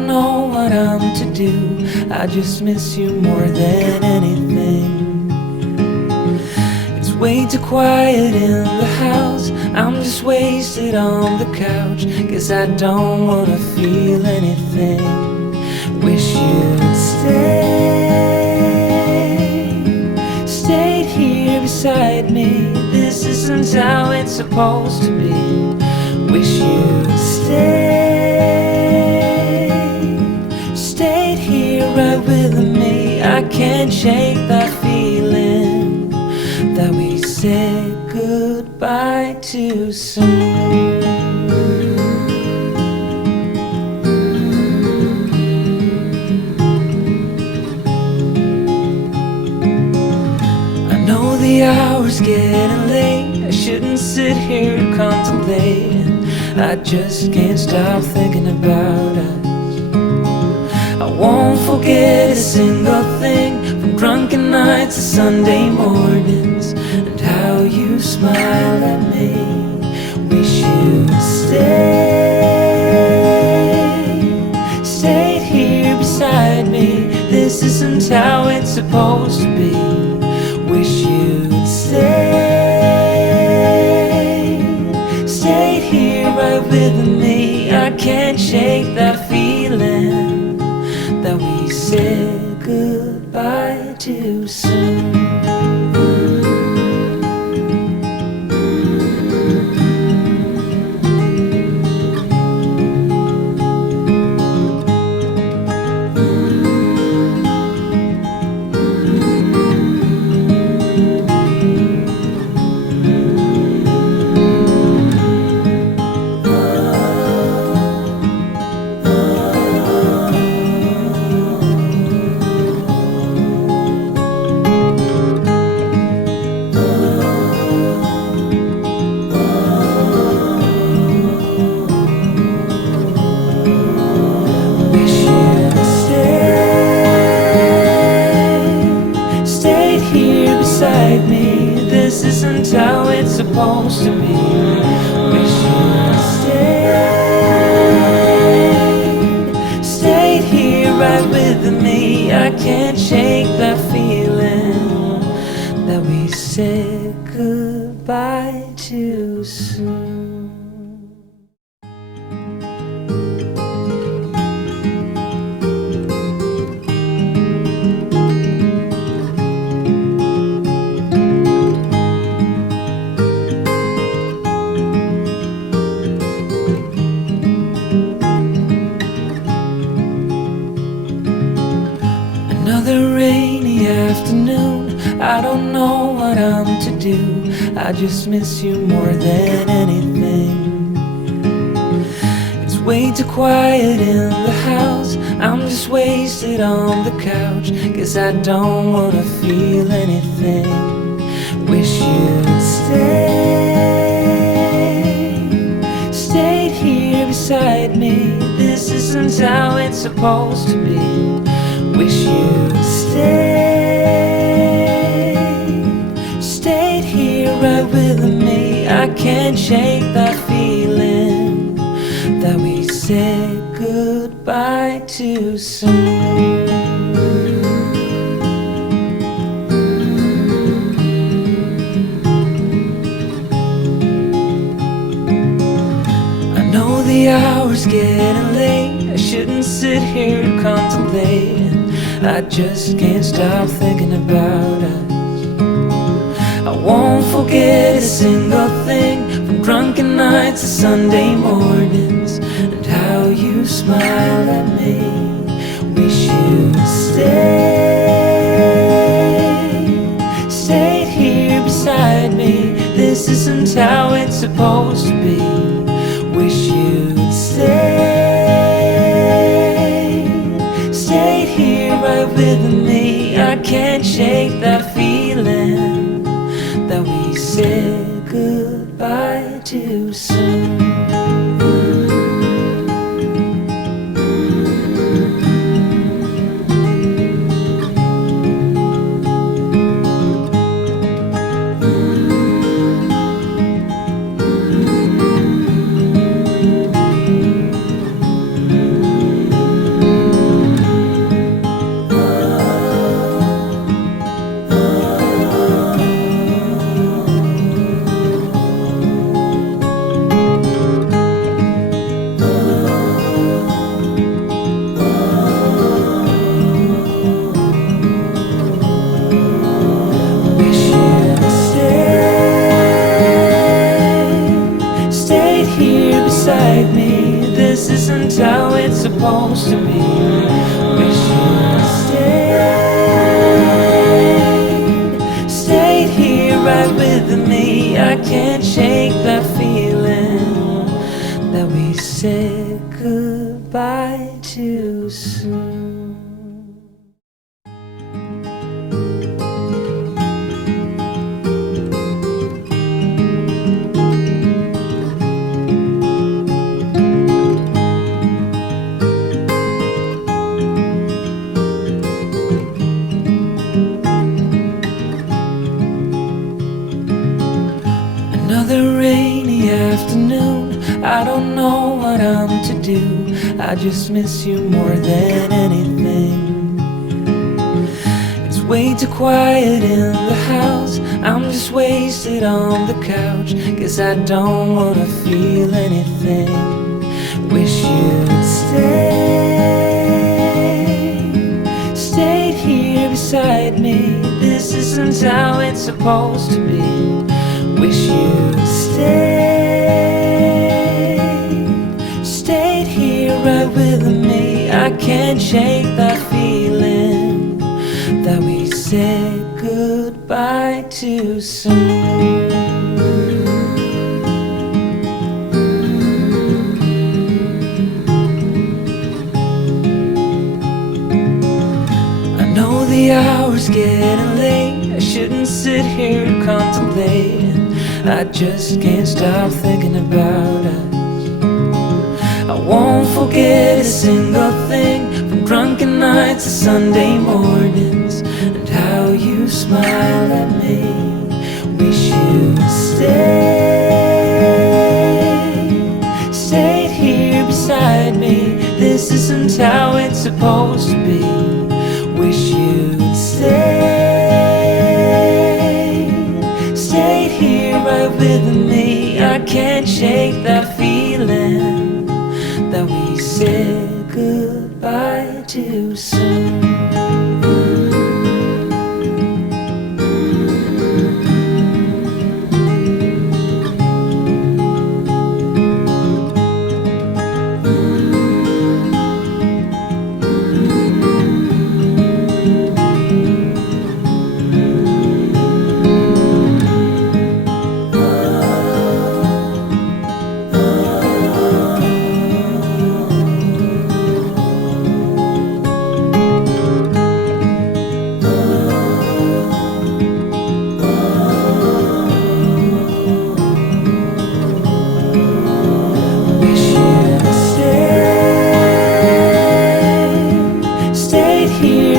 don't know what I'm to do. I just miss you more than anything. It's way too quiet in the house. I'm just wasted on the couch, 'cause I don't wanna feel anything. Wish you'd stayed here beside me. This isn't how it's supposed to be. Wish you'd stayed here right with me. I can't shake that feeling that we said goodbye too soon. The hour's getting late. I shouldn't sit here contemplating. I just can't stop thinking about us. I won't forget a single thing, from drunken nights to Sunday mornings, and how you smile at me. Wish you'd stayed here beside me. This isn't how it's supposed to be. Wish you'd stayed here right with me. I can't shake that feeling that we said goodbye too soon. This isn't how it's supposed to be. Wish you'd stayed here right with me. I can't shake that feeling that we said goodbye too soon. Another rainy afternoon. I don't know what I'm to do. I just miss you more than anything. It's way too quiet in the house. I'm just wasted on the couch, 'cause I don't wanna feel anything. Wish you'd stayed here beside me. This isn't how it's supposed to be. Wish you'd stayed here right with me. I can't shake that feeling that we said goodbye too soon. I know the hour's getting late. I shouldn't sit here contemplating. I just can't stop thinking about us. I won't forget a single thing, from drunken nights to Sunday mornings, and how you smile at me. Wish you'd stayed here beside me. This isn't how it's supposed to be. Wish you'd stayed here right with me. I can't shake that feeling that we said goodbye too soon. supposed to be. Wish you'd stayed here right with me. I can't shake that feeling that we said goodbye too soon. Another rainy afternoon, I don't know what I'm to do. I just miss you more than anything. It's way too quiet in the house, I'm just wasted on the couch. Guess I don't wanna feel anything. Wish you'd stayed here beside me. This isn't how it's supposed to be. Wish you'd stayed here right with me. I can't shake that feeling that we said goodbye too soon. I know the hour's getting late, I shouldn't sit here contemplating. I just can't stop thinking about us. I won't forget a single thing, from drunken nights to Sunday mornings, and how you smile at me. Wish you'd stayed here beside me. This isn't how it's supposed to be. Wish you'd stayed here right with me. I can't shake that feeling that we said goodbye too soon.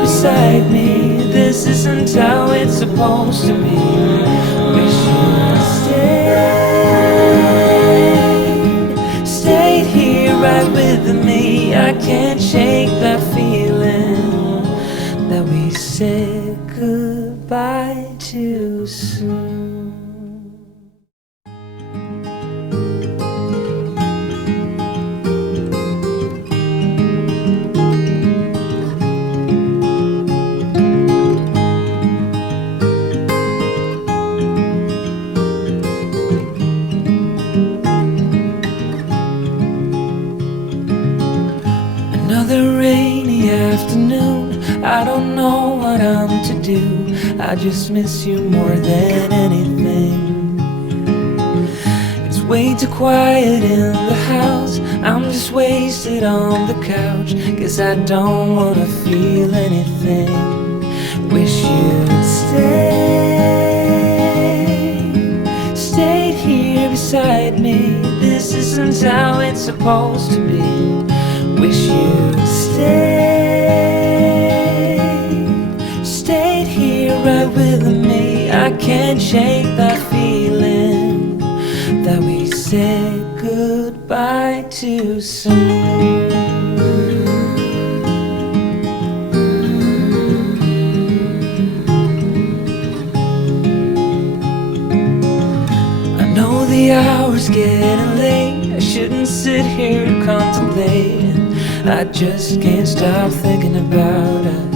Beside me, this isn't how it's supposed to be. Wish you'd stayed here right with me. I can't shake that feeling that we said goodbye too soon. Another rainy afternoon, I don't know what I'm to do. I just miss you more than anything. It's way too quiet in the house, I'm just wasted on the couch. Guess I don't wanna feel anything. Wish you'd stayed here beside me. This isn't how it's supposed to be. Wish you'd stayed here right with me. I can't shake that feeling that we said goodbye too soon. I know the hour's getting late, I shouldn't sit here contemplating. I just can't stop thinking about us.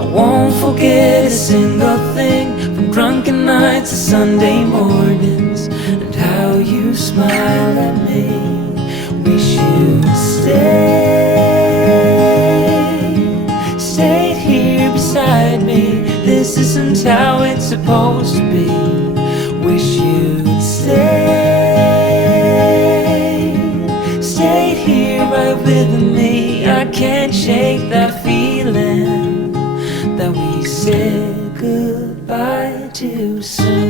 I won't forget a single thing, from drunken nights to Sunday mornings, and how you smile at me. Wish you'd stayed here beside me. This isn't how it's supposed to be. Wish you'd stayed here right with me. I can't shake that feeling that we said goodbye too soon.